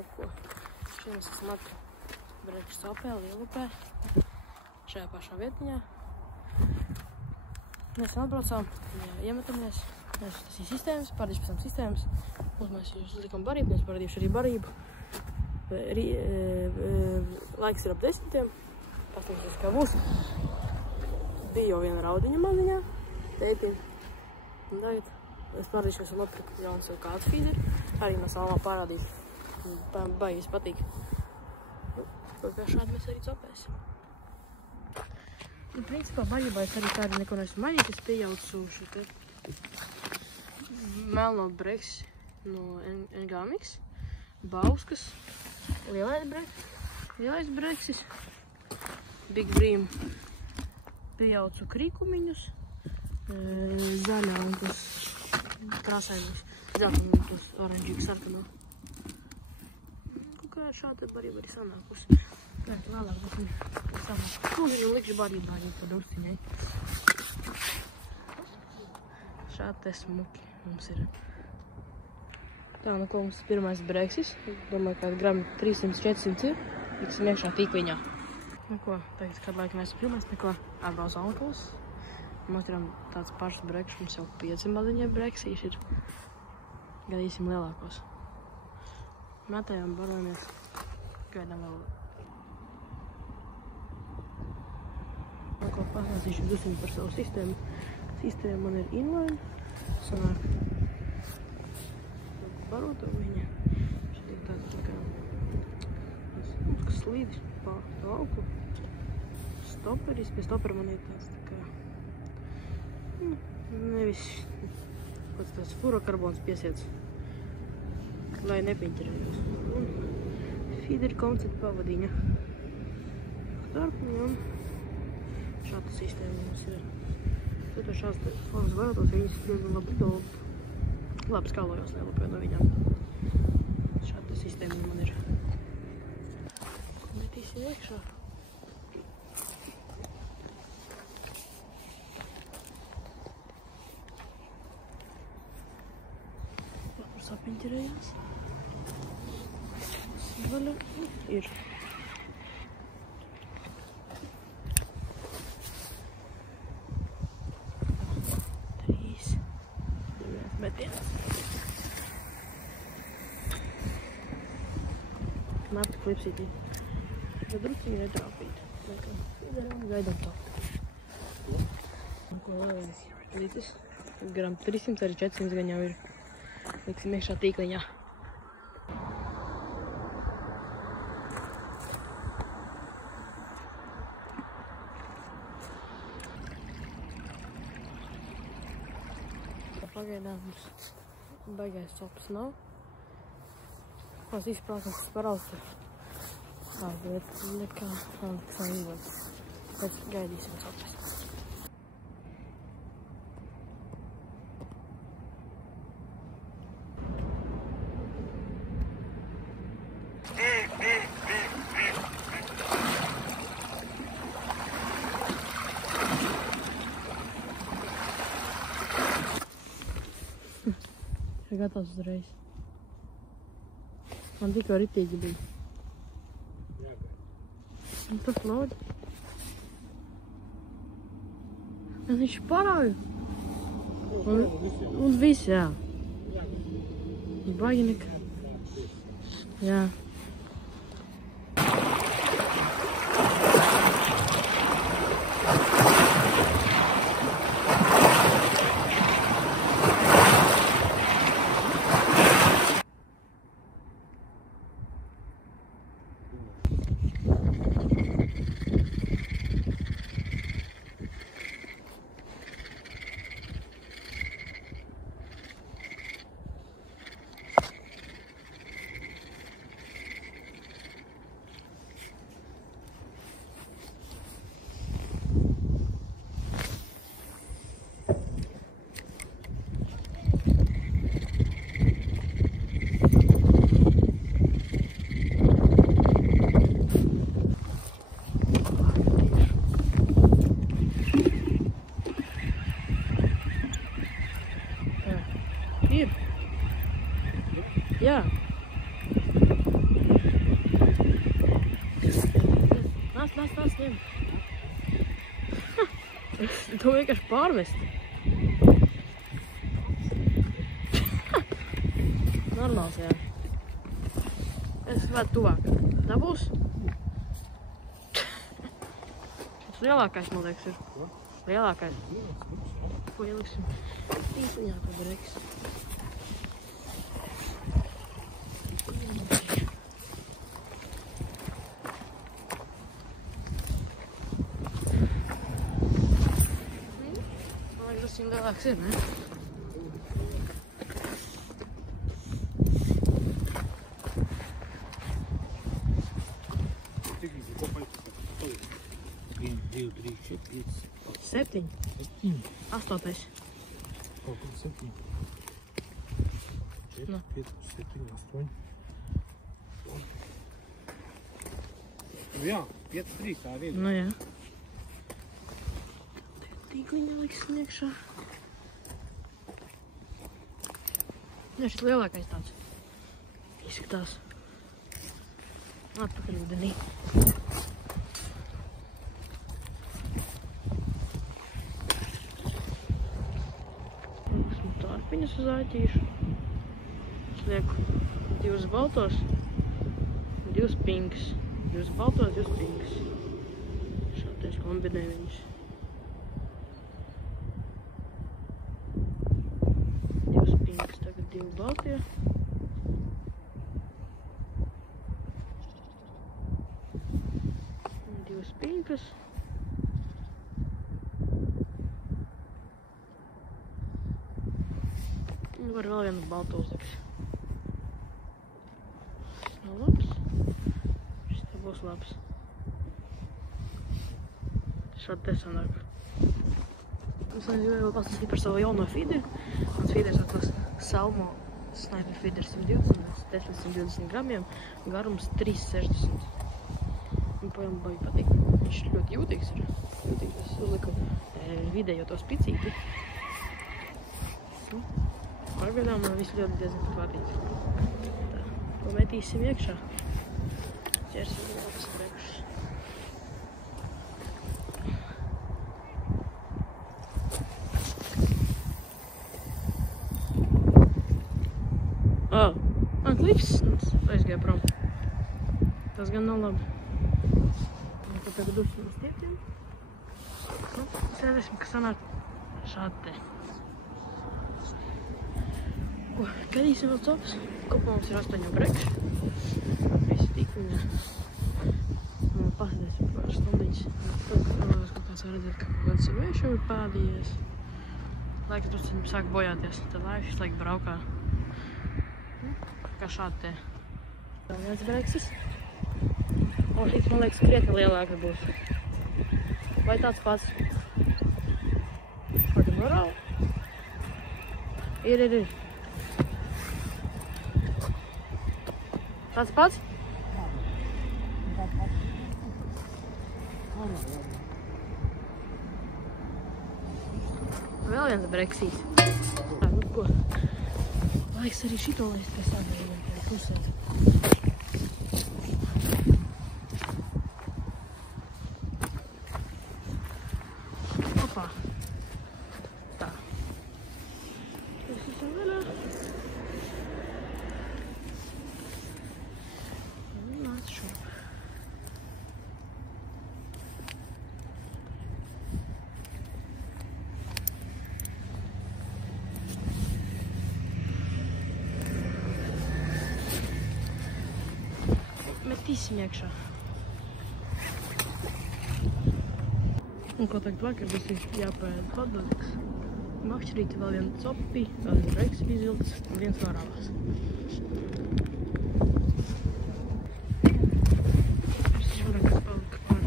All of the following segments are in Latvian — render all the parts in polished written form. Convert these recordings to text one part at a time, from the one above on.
Nu ko, šeit mēs esam Brekšu sapē, Lielupē, šajā pašā vietiņā. Mēs atbraucām, iemetamies, mēs uztaisīja sistēmas, pārdīšu pēc tam sistēmas. Mums mēs jūs uzlikam barību, mēs parādījuši arī barību. Laiks ir ap 10. Pastāvēsies, kā būs. Bija jau viena raudiņa maziņā, teipiņa. Un tagad es parādīšu, ka esam nopirku jaunu sev kādu feederi. Arī no salmā parādīšu. Baigīs patīk. Kā šādi mēs arī copēsim. Nu, principā, baļībā es arī tā arī neko neesmu mainīt. Es pieļaucu šo te melno breksi no NGMX, Bauskas, lielais breksis, Big Dream. Pieļaucu krīkumiņus, zaļā un tas krāsainās, zelta un tas oranžīgi sarkanā. Kaut kā šāda barība arī sanākusi. Vēlāk būsim samāk. Nu, likšu barībā arī pa drusciņai. Šādi te smuki mums ir. Tā, nu ko mums pirmais breksis. Domāju, kāda grami 300-400 ir. Liksim iekšā tīkliņā. Nu ko, tagad, kad laika mēs pirmais, neko atbrauc aunkulis. Mums ir tāds pašs brekšs, mums jau 5 maziņie breksīši ir. Gadīsim lielākos. Metējām, barojamies. Gaidām vēl. Ko pastāstīšu drusciņu par savu sistēmu. Sistēma man ir inline. Sanāk baroto viņa. Šeit ir tāds tā kā kas slīdis pa lauku. Stoperis. Pie stopera man ir tāds tā kā nevis kāds tāds fluorokarbons piesiets, lai nepiņķerējos. Un feeder koncepta pavadiņa. Starpiņa un šāda sistēma mums ir. Tad šāds formas barotos, viņas diezgan labi skalojos Lielupē no viņām. Šāda sistēma man ir. Metīsim iekšā. Lapur sapiņķerējās. Vaļa ir. Matu klipsītī. Bet drusciņi netrāpīt. Gaidām tā. Ko vēlējās līdzis. Gram 300 arī 400 gan jau ir. Liksim iekšā tīkliņā. Pagaidām mums baigais copas nav. Mēs izprātam, kas parausta. Bet nekā nav izvots. Pēc gaidīsim copas. Ir gatavs uzreiz. Man tikko ritīgi bija. Un tas lūdzu. Viņš parauj. Un viss, jā. Baigi nekā. Jā. Jā. ņem. To vienkārši pārmest. Normāls, jā. Es vēl tuvāk. Dabūs? Tas lielākais, man liekas, ir. Lielākais. Ko ieliksim? Tīkliņā pa breks. Man liekas, tas viņam lielāks ir, ne? Septiņi. 8. Kaut kur 7. 4, 5, 7, 8. Jā, 5, 3, tā ir. Nu jā. Tīkliņā liksim iekšā. Jā, šis lielākais tāds. Izskatās. Atpakaļ ūdenī. Tārpiņas uz āķīšu. Es lieku 2 baltos, 2 pinkas. 2 baltos, 2 pinkas. Šādi es kombinēju viņus. 2 pinkas, tagad 2 baltie. Un 2 pinkas. Un var vēl vienu baltu uzlikt. Šis nav labs. Šis te būs labs. Šādi te sanāk. Es gribēju vēl pastāstīt par savu jauno feederi. Mans feeders atklās Salmo Sniper feeder 120, 120 gramiem, garums 360. Man paļam baigi patīk. Viņš ļoti jūtīgs ir. Jūtīgs. Es uzliku vidējo to spicīti. Pagaidām man visu ļoti diezgan patīk. Tā, ko metīsim iekšā. Ķersim labas priekšas. Man klips aizgāja prom. Tas gan nav labi. Un tad tagad uzsim uz stiepiem. Nu, redzēsim, ka sanāk šādi te. Gaidīsim vēl copas. Kopā mums ir 8 brekši. Visi tīkliņā. Pasēdēsim pāris stundiņas. Tad vēlos kaut kāds var redzēt, ka kaut kāds vējš jau ir pādījies. Laiks drusciņ sāk bojāties. Tad laiks visu laiku braukā. Kā šādi te. Vēl viens breksis. Šis, man liekas, krietni lielāka būs. Vai tāds pats? Kāda morāla? Ir. Tāds pats? Vēl viens breksīs. Nu ko? Laiks arī šito laist pēc tādiem pusēt. Opā. Tā. Tas ir vaļā. Nāc šo. Metīsim iekšā. Un ko tagad vakar būs jāpēd hotdogs. Makšķerīti vēl vienu copi, vēl viens breks izvilts un viens vārāvās. Šis varam, kas palika pār.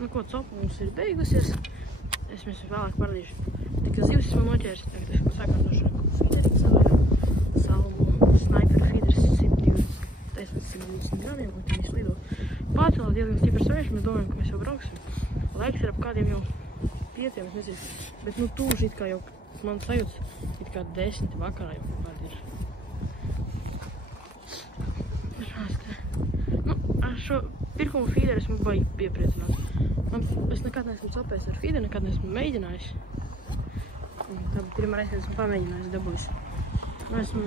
Nu ko, copa mums ir beigusies. Es jums vēlāk parādīšu. Tikai zivs esmu noķēris. Tagad es sakārtošu fideri savu Salmo Sniper feeder 120. 10-20 gramiem, un viņš lido. Pārcēlās diezgan stipri svieši, mēs domājam, ka mēs jau brauksim. Laiks ir ap kādiem jau 5, es nezinu. Bet, nu, tūši it kā jau, man sajūtas, it kā 10 vakarā jau kādi ir. Šās te. Nu, ar šo pirkumu fīderi esmu baigi piepriecināts. Es nekad neesmu sapējis ar fīderi, nekad neesmu mēģinājis. Tā pirmā reize, kad esmu pamēģinājis dabūjis. Esmu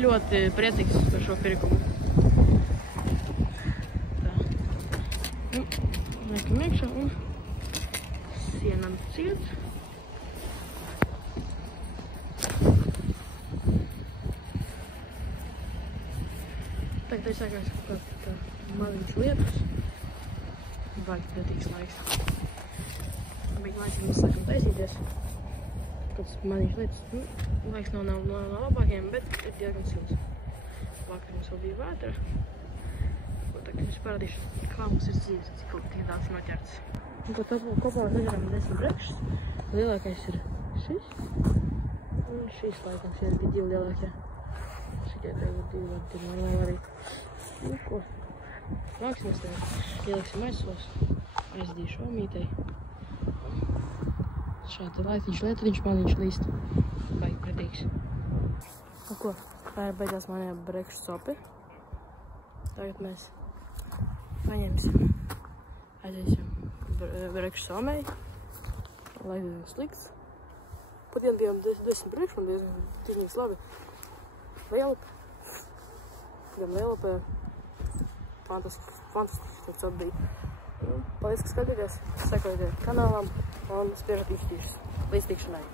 ļoti priecīgs par šo pirkumu. Tā. Nu, liekam iekšā un sienam ciet. Tagad es sākās kaut kā maziņas lietas. Baigi prietīgs laiks. Baigi laiks, kad mēs sākam taisīties. Kāds maziņas lietas. Nu, laiks nav labākajiem, bet ir diezgan silts. Vakar mums vēl bija vētra. Tagad es parādīšu, kā mums ir dzīves, cik daudz noķerts. Un ko kopā mēs aģerām 10 brekšas. Lielākais ir šis. Un šis laikams ir bija 2 lielākie. Šitie tagad 2 vēl arī. Nu ko, nāks mēs tev ieliksim aizsos. Aizdīšu omītei. Šādi laitiņš lietiņš maliņš līst. Baigi pretīgs. Nu ko, tā ir beidzās manējā brekšu sopi. Tagad mēs paņemsim, aiziesim brekšu somei. Laiks diezgan slikts. Pat dienu bijām 10 brekšu, man diezgan tižnīgs labi. Lielapa. Gan lielapē. Fantastiski tāds bija. Paldies, ka skatījāties. Sekojiet kanālam un spiežat izšķīšas. Līdz tikšanai.